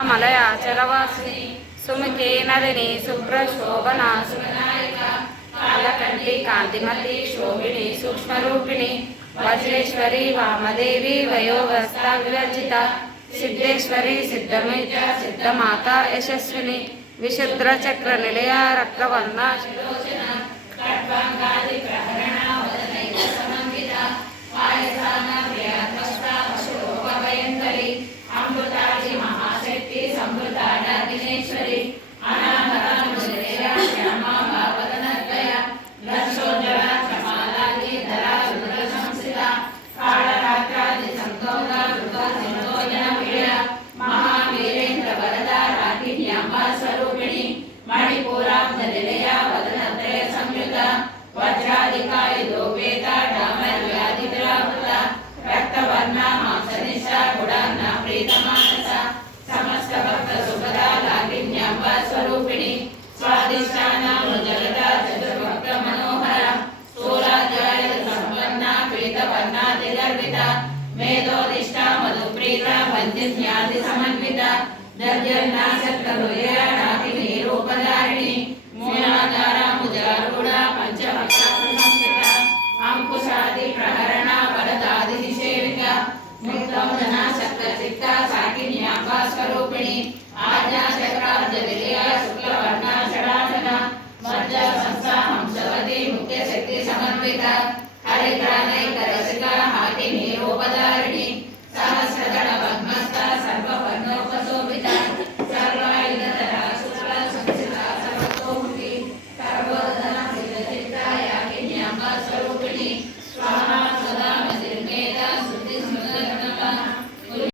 मलयाचलवासिनी सुमिते नलिनी शुभ्रशोभना सुनायिका कालकंठी कांतिमती शोभिनी सूक्ष्मरूपिणी वज्रेश्वरी वामदेवी वयोवस्था विवर्जिता सिद्धेश्वरी सिद्धमित्र सिद्धमाता यशस्विनी विशुद्रचक्र निलया रक्तवर्णा शिरोचना खड्वांगादि प्रहरणा वदनैक समन्विता पायसाना प्रियात्मस्ता अशोकभयंकरी अमृताजी महाशक्ति समृद्धाना दिनेश्वरी अनाहता श्यामा वदनत्रया लक्षोज्जला क्षमालागी धरा रुद्र संस्थिता कालरात्रादि संतोगा रुद्र सिंधोजन प्रिया महावीरेन्द्र वरदा रागिण्यांबा स्वरूपिणी मणिपुराब्ध निलया वदनत्रय संयुता वज्राधिकाय दोपेता डामर्यादिविरावृता रक्तवर्णा मांसनिष्ठा गुणान्ना प्रीतमानसा समस्त भक्त सुभदा लागिन्यांबा स्वरूपिणी स्वादिष्टाना जगता चतुर्भक्त मनोहरा स्थूलाध्याय संपन्ना पीतवर्णा दिगर्विता मेधोदिष्टा मधुप्रीता वन्दिन्यादि समन्विता दर्जन्ना शक्तहृदया